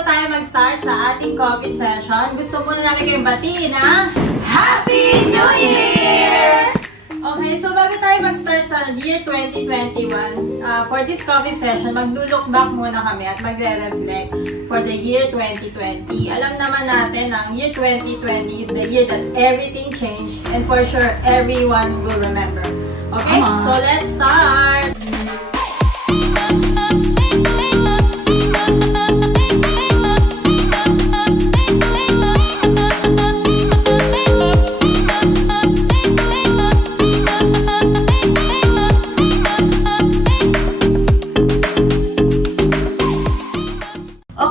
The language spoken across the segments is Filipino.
tayo mag-start sa ating coffee session, gusto muna namin kayong batiin ng Happy New Year! Okay, so bago tayo mag-start sa year 2021, for this coffee session, mag-look back muna kami at magre-reflect for the year 2020. Alam naman natin ang year 2020 is the year that everything changed and for sure everyone will remember. Okay, so let's start!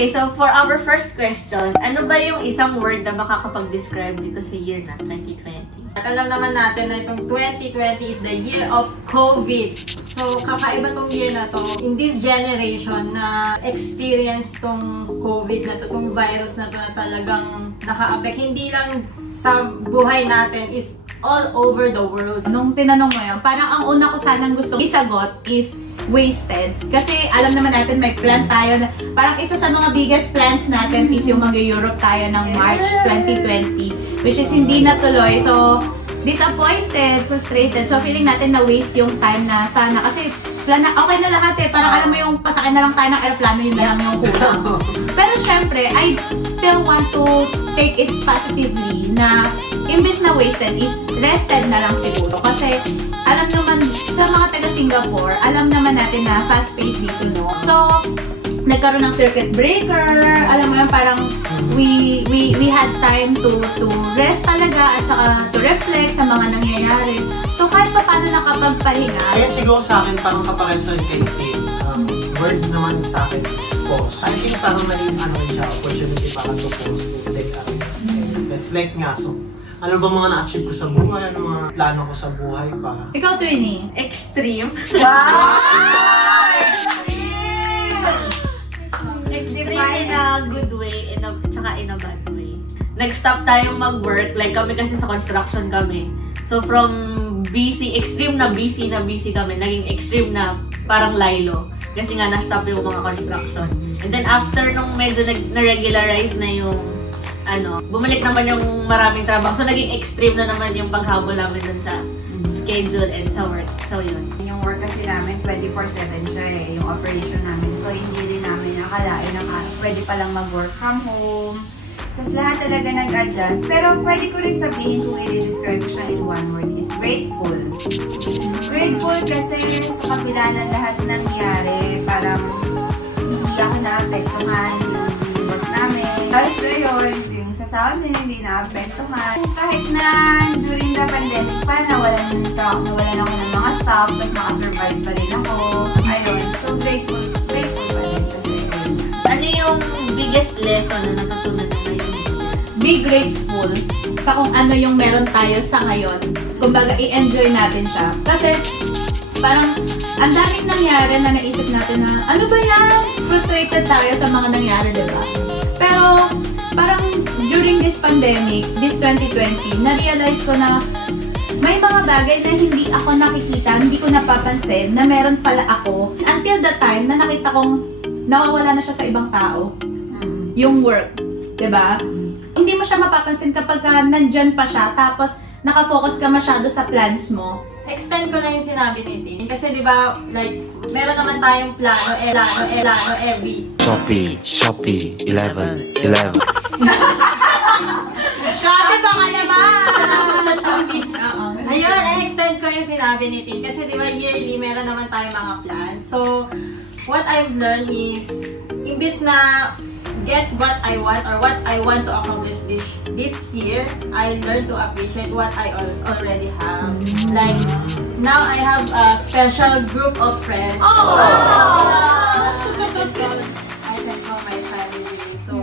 Okay, so for our first question, ano ba yung isang word na makakapag-describe dito sa year na 2020? At alam naman natin na itong 2020 is the year of COVID. So, kakaiba tong year na to. In this generation na experience tong COVID na to, tong virus na to na talagang naka-affect. Hindi lang sa buhay natin, is all over the world. Nung tinanong mo yun, parang ang una ko sanang gustong isagot is wasted. Kasi alam naman natin may plan tayo na parang isa sa mga biggest plans natin is yung mag-Europe tayo ng March 2020, which is hindi natuloy. So, disappointed, frustrated. So, feeling natin na waste yung time na sana. Kasi okay na lahat eh. Parang alam mo yung pasakay na lang tayo ng aeroplano, yun na lang yung kulang. Pero syempre, I still want to take it positively na imbes na wasted is rested na lang siguro. Kasi alam naman, sa mga taga-Singapore, alam naman natin na fast-paced dito, no? So, nagkaroon ng circuit breaker, alam mo yun, parang we had time to rest talaga at saka to reflect sa mga nangyayari. So, kahit pa paano nakapagpahinga. Kaya siguro sa akin, parang kapakilsa rin kay Tim, word naman sa akin is pause. I think parang naging siya, opportunity para to pause, to take a reflect nga. So, ano ba mga na-achieve ko sa buhay? Ano mga plano ko sa buhay pa? Ikaw, Twinnie. Extreme. Wow! Extreme in a good way, tsaka in a bad way. Nag-stop tayong mag-work, like kami kasi sa construction kami. So from busy, extreme na busy kami, naging extreme na parang lilo. Kasi nga na-stop yung mga construction. And then after nung medyo na-regularize na yung bumalik naman yung maraming trabaho. So, naging extreme na naman yung paghabol namin dun sa schedule and sa work. So, yun. Yung work kasi namin 24/7 siya eh, yung operation namin. So, hindi rin namin nakalain na pwede palang mag-work from home. Tapos lahat talaga nag-adjust. Pero pwede ko rin sabihin kung i-describe siya in one word is grateful. Grateful kasi sa kabila ng lahat na nangyari, parang hindi ako na-apektuhan yung work namin. Tapos yun, yung sasawad din hindi na-apektuhan. Kahit na during the pandemic pa, nawalan ako ng mga staff, tapos nakasurvive pa rin ako. Ayun, so grateful pa rin kasi ayun. Ano yung biggest lesson na natutunan mo ngayon? Be grateful sa kung ano yung meron tayo sa ngayon. Kumbaga, i-enjoy natin siya. Kasi, parang, ang daming nangyari na naisip natin na, ano ba yan? Frustrated tayo sa mga nangyari, diba? Pero, parang, during this pandemic, this 2020, na-realize ko na may mga bagay na hindi ako nakikita, hindi ko napapansin, na meron pala ako. Until the time na nakita kong nawawala na siya sa ibang tao. Yung work. Diba? Hindi mo siya mapapansin kapag nandyan pa siya, tapos nakafocus ka masyado sa plans mo. Extend ko lang yung sinabi ni Tin. Kasi di ba, like, meron naman tayong plano every Shopee 11. Shopee baka naman! sa Shopee. Ayun, i-extend ko yung sinabi ni Tin. Kasi di ba, yearly, meron naman tayong mga plans. So, what I've learned is, imbis na get what I want or what I want to accomplish this year, I learned to appreciate what I already have. Like, now I have a special group of friends. Oh! I can call my family. So,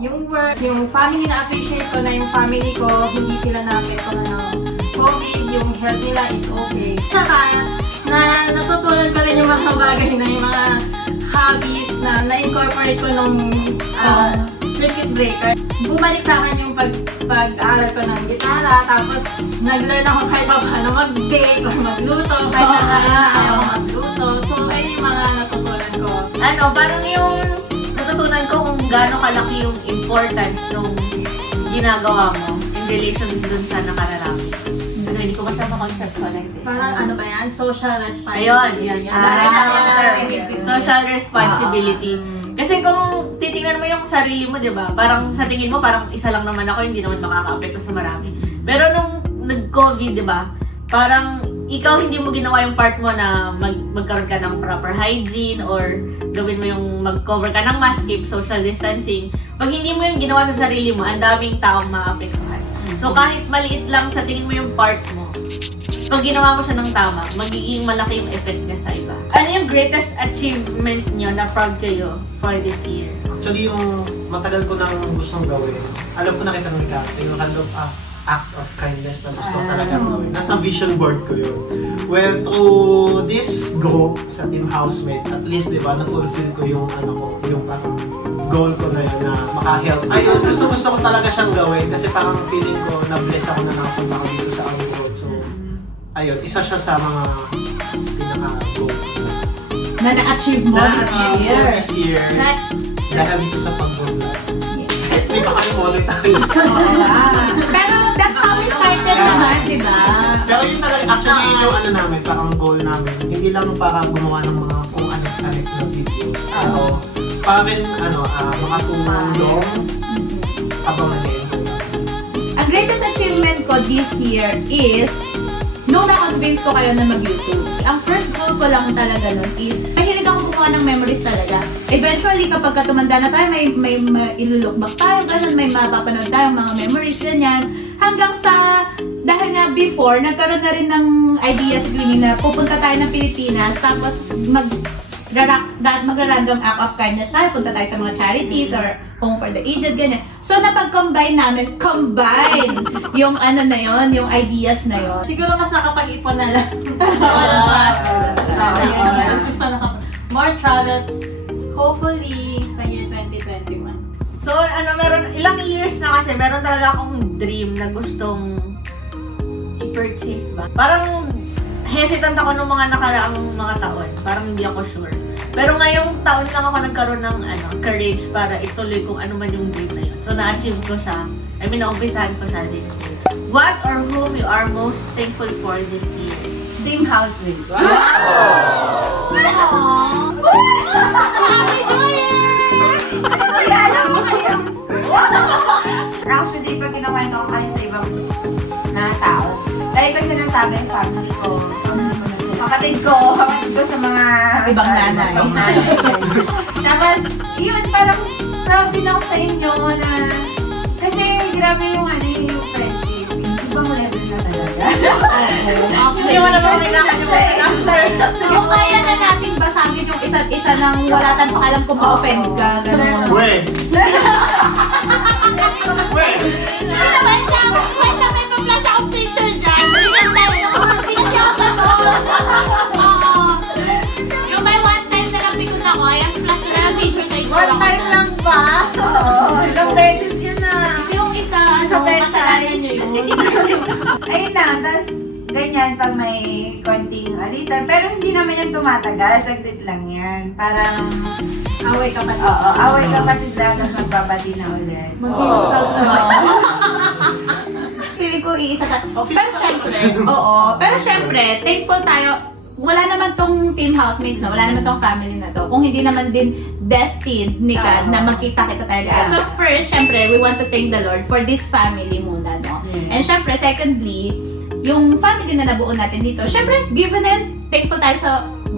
yung work, yung family na appreciate ko na yung family ko, hindi sila na-apektuhan ng COVID, yung health nila is okay. Saka, natutunan ko rin yung mga bagay na yung mga hobbies na na-incorporate ko nung circuit breaker. Bumalik sa akin yung pag-aaral ko ng gitara, tapos nag-learn ako kahit pa paano mag-bake or magluto, kahit na ako magluto. So, ayun yung mga natutunan ko. Parang yung natutunan natutunan ko kung gaano kalaki yung importance nung ginagawa mo in relation dun sa nakararami. Ano, hindi ko basta ma-conceptualize eh. Parang ano ba yan? Social responsibility. Ayun, yan. Social Ah. responsibility. Kasi kung titingnan mo yung sarili mo, di ba? Parang sa tingin mo, parang isa lang naman ako, hindi naman makaka-apekto sa marami. Pero nung nag-COVID, di ba? Parang ikaw hindi mo ginawa yung part mo na magkaroon ka ng proper hygiene or gawin mo yung mag-cover ka ng mask, keep social distancing. Pag hindi mo yung ginawa sa sarili mo, ang daming taong maapektuhan. So kahit maliit lang sa tingin mo yung part mo, pag ginawa mo siya ng tama, magiging malaki yung effect niya sa iba. Ano yung greatest achievement nyo na proud kayo for this year? Actually, yung matagal ko nang gustong gawin, alam ko nakita ng Ricardo, yung kind of act of kindness na gusto ko talaga gawin. Nasa vision board ko yun. Well, through this go sa Team Housemate, at least, di ba, na-fulfill ko yung ano ko, yung parang goal ko na yun na maka-help. Ayun, gusto ko talaga siyang gawin kasi parang feeling ko na-bless ako na nakapunta ko dito sa abroad. So, ayun, isa siya sa mga pinaka-goal Na na-achieve mo this year. this year. Dahil dito sa pag-vlog. Di ba kayo monetize? Pero that's how we started naman, di ba? Pero yun talaga, actually yun yung ano namin, parang goal namin. Hindi lang para gumawa ng mga kung ano-connect na videos. Pero para rin, makatulong habang nag-enjoy. Ang greatest achievement ko this year is nung na-convince ko kayo na mag-YouTube. Ang first goal ko lang talaga nun is mahilig ako gumawa ng memories talaga. Eventually, kapag tumanda na tayo, may ilulok back tayo, ganun, may mapapanood tayo, mga memories, ganyan. Hanggang sa, dahil nga before, nagkaroon na rin ng idea si Queenie na pupunta tayo ng Pilipinas, tapos magra-random act of kindness tayo, punta tayo sa mga charities or home for the aged, ganyan. So, napag-combine namin, yung ano na yon, yung ideas na yon. Siguro mas nakapag-ipon na lang. Sa walang travel. More travels, hopefully, sa year 2021. So, ilang years na kasi, meron talaga akong dream na gustong i-purchase ba? Parang hesitant ako nung mga nakaraang mga taon. Parang hindi ako sure. Pero ngayong taon lang ako nagkaroon ng courage para ituloy kung ano man yung dream na yun. So, na-achieve ko siya. I mean, naumpisahan ko siya this year. What or whom you are most thankful for this year? Team Housemate. Actually, pag kinakwento ko kayo sa ibang mga tao, dahil ko sinasabi yung family ko, kapatid ko sa mga Ibang nanay. Tapos, yun, parang proud din ako sa inyo na kasi grabe yung yung friendship. Ibang level na talaga. Hindi mo naman kinakalimutan after. Yung kaya na natin basagin yung isa't isa nang wala tayong pakalam kung ma-offend ka, gano'n. Weh! Weh! Wait lang, may pa-flash akong picture dyan. Bigyan tayo. Hindi kasi ako gano'n. Oo. Yung may one time na napikon ako, ayan, flash ko na ng picture sa itsura ko. lang ba? Ilang beses yun na. Yung isa, kasalanan nyo yun. Ayun na, tas ganyan pag may konting alitan. Pero hindi naman yan tumatagal, saglit lang yan. Parang, Away ka pa oo, away ka pa sila, tapos magbabati na ulit. Feeling ko iisa ka. Oh, Pero syempre, oo. Pero syempre, thankful tayo. Wala naman tong team housemates na, wala naman tong family na to. Kung hindi naman din destined ni God na magkita-kita tayo. Yeah. So first, syempre, we want to thank the Lord for this family muna, no? Yes. And syempre, secondly, yung family na nabuo natin dito, syempre, given and thankful tayo sa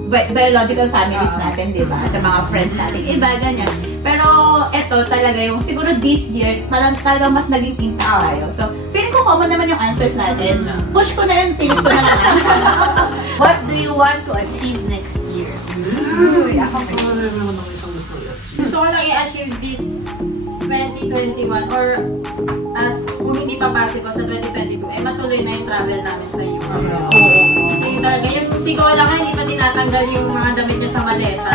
biological families natin, di ba? Sa mga friends natin, iba, ganyan. Pero eto talaga yung, siguro this year, talagang mas naging impact tayo. So, feeling ko common naman yung answers natin. Push ko na yun, pilit ko na naman. What do you want to achieve next year? Uy, ako Ano naman ang isang gusto i-achieve? Gusto ko lang i-achieve this 2021 or as kung hindi pa possible sa 2022, matuloy na yung travel namin sa Europe. Kasi talaga, yung sigaw lang hindi pa tinatanggal yung mga damit niya sa maleta.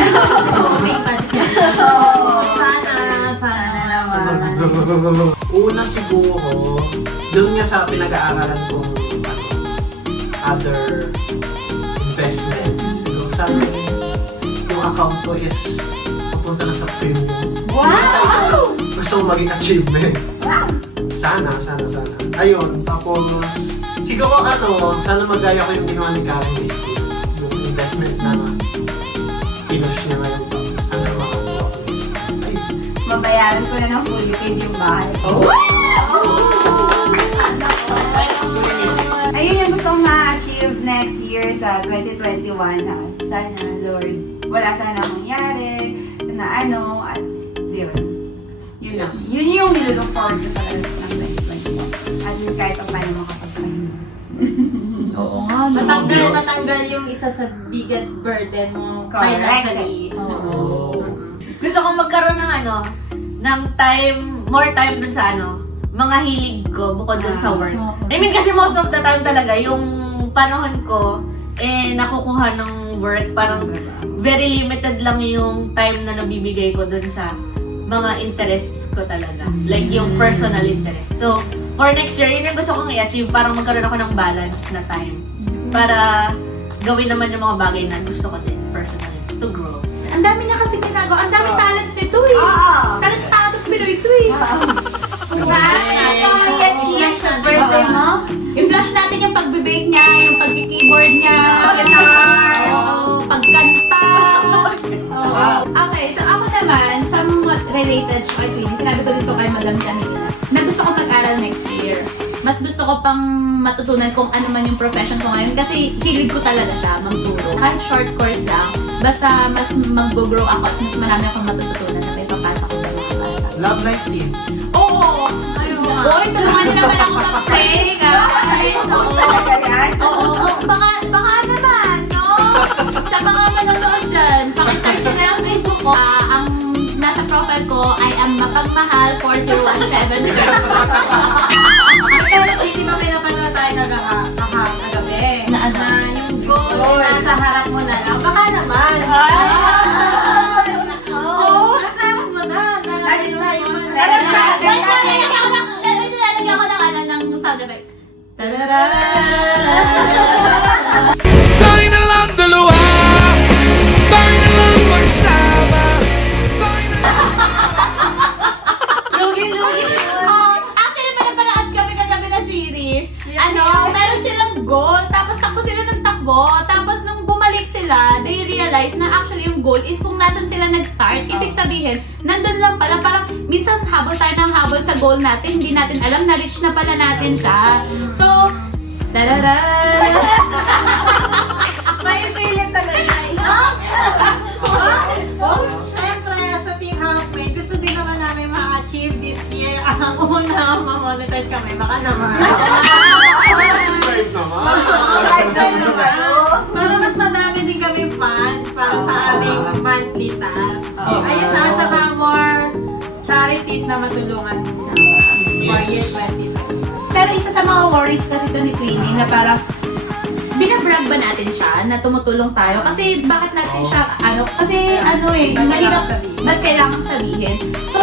Sana naman. Una siguro, doon nga sa pinag-aaralan kong other investments. Siguro sa akin, yung account ko is papunta na sa premium. Wow! Gusto mo maging achievement. Sana. Ayun, tapos siguro sana magaya ko yung ginawa ni Karen this year. Yung investment na pinush niya ngayon. Sana makakuha ko this year. Ayun. Mabayaran ko na ng fully paid yung bahay ko. Ayun yung gusto kong ma-achieve next year sa 2021 ha. Sana, Lord, wala sana mangyari na at yun. Yun lang. Yes. Yun yung nilook forward ko talaga ng 2021. At least kahit pa paano makapagpahinga. Oo nga. Matanggal yung isa sa biggest burden mo Correct. financially. Oo. Gusto kong magkaroon ng ng time, more time dun sa mga hilig ko bukod dun sa work. I mean, kasi most of the time talaga, yung panahon ko, nakukuha ng work, parang very limited lang yung time na nabibigay ko dun sa mga interests ko talaga. Like yung personal interest. So, for next year, yun yung gusto kong i-achieve, parang magkaroon ako ng balance na time. Para gawin naman yung mga bagay na gusto ko din personally to grow. Ang dami niya kasi ginagawa. Ang dami talent nito eh. Talentadong Pinoy ito eh. Diba? I-achieve sa birthday mo? I-flash natin yung pagbe-bake niya, yung pagki-keyboard niya, Guitar. pagkanta. Okay, so ako naman, somewhat related siya kay Twinnie. Sinabi ko dito kay Madam kanina, na gusto ko mag-aral next year. Mas gusto ko pang matutunan kung ano man yung profession ko ngayon kasi hilig ko talaga siya magturo. Kahit short course lang, basta mas mag-grow ako at mas marami akong matututunan na may papasok ko sa mga bata. Love life din. Oo! Uy, tulungan niyo naman ako mag-pray, guys! Oo, baka naman, no? Sa mga manonood dyan, pakisearch nyo na yung Facebook ko. Ang nasa profile ko, I am mapagmahal 4017. Pero hindi ba pinapanood tayo kagabi? Na ano? Na yung goal na nasa harap mo na lang. Baka naman. Oo! Nasa harap mo na. Nalagay mo na. Lalagyan ko ng sound effect. Tarara! Tayo na lang dalawa, tayo na lang magsama, tayo na lang... Actually, pinapanood kami kagabi na series. Meron silang goal, tapos takbo sila ng takbo, tapos nung bumalik sila, they realize na actually yung goal is kung nasan sila nag-start. Ibig sabihin, nandun lang pala, parang minsan habol tayo ng habol sa goal natin, hindi natin alam, na-reach na pala natin siya. So, tarara! May feeling talaga. Siyempre, sa Team Housemate, gusto din naman namin ma-achieve this year. Ang una, ma-monetize kami. Baka naman. Subscribe naman. Para mas madami din kami fans para sa aming monthly task. Ayun na, tsaka more charities na matulungan din kami. For year 2020. Pero isa sa mga worries kasi ito ni Queenie na parang binabrag ba natin siya na tumutulong tayo? Kasi bakit natin siya, mahirap, ba't kailangan sabihin? So,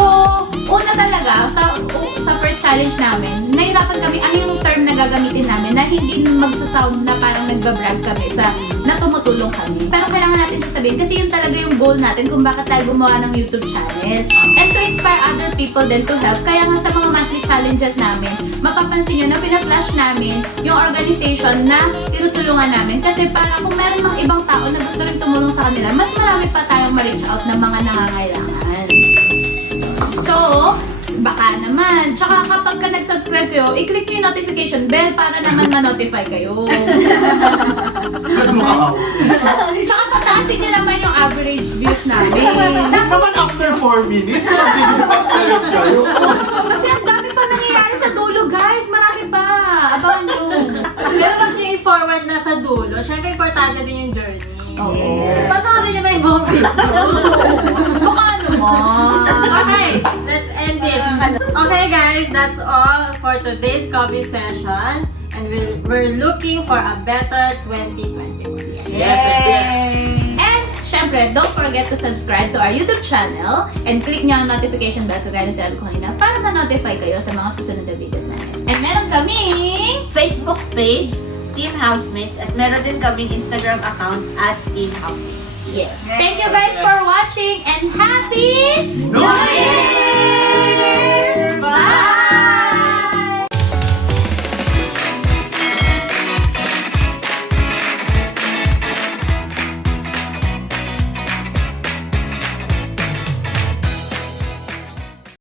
una talaga, sa first challenge namin, nahirapan kami ano yung term na gagamitin namin na hindi magsasound na parang nagbabrag kami sa na tumutulong kami. Pero kailangan natin siya sabihin kasi yun talaga yung goal natin kung bakit tayo gumawa ng YouTube channel. And to inspire other people then to help. Kaya nga sa mga monthly challenges namin, mapapansin nyo na pina-flash namin yung organization na tinutulungan namin. Kasi para kung meron mga ibang tao na gusto rin tumulong sa kanila, mas marami pa tayong ma-reach out ng mga nangangailangan. So, baka naman. Tsaka kapag ka nag-subscribe kayo, i-click nyo yung notification bell para naman ma-notify kayo. Tsaka pataasin nyo naman yung average views namin. Naman after 4 minutes, sabi niyo pagkalit kayo. Kasi ang dami pa nangyayari sa dulo, guys. Marami pa. Abangan nyo. Pero pag nyo i-forward na sa dulo, syempre importante din yung journey. Oo. Panoorin nyo na yung buong video. Baka naman. Okay, let's end this. Okay guys, that's all for today's coffee session. And we're looking for a better 2021. Yes. And syempre, don't forget to subscribe to our YouTube channel and click nyo ang notification bell kagaya na sinabi ko kanina para ma-notify kayo sa mga susunod na videos namin. And meron kaming Facebook page, Team Housemates, at meron din kaming Instagram account at Team Housemates. Yes. Thank you guys for watching and Happy New Year! Bye!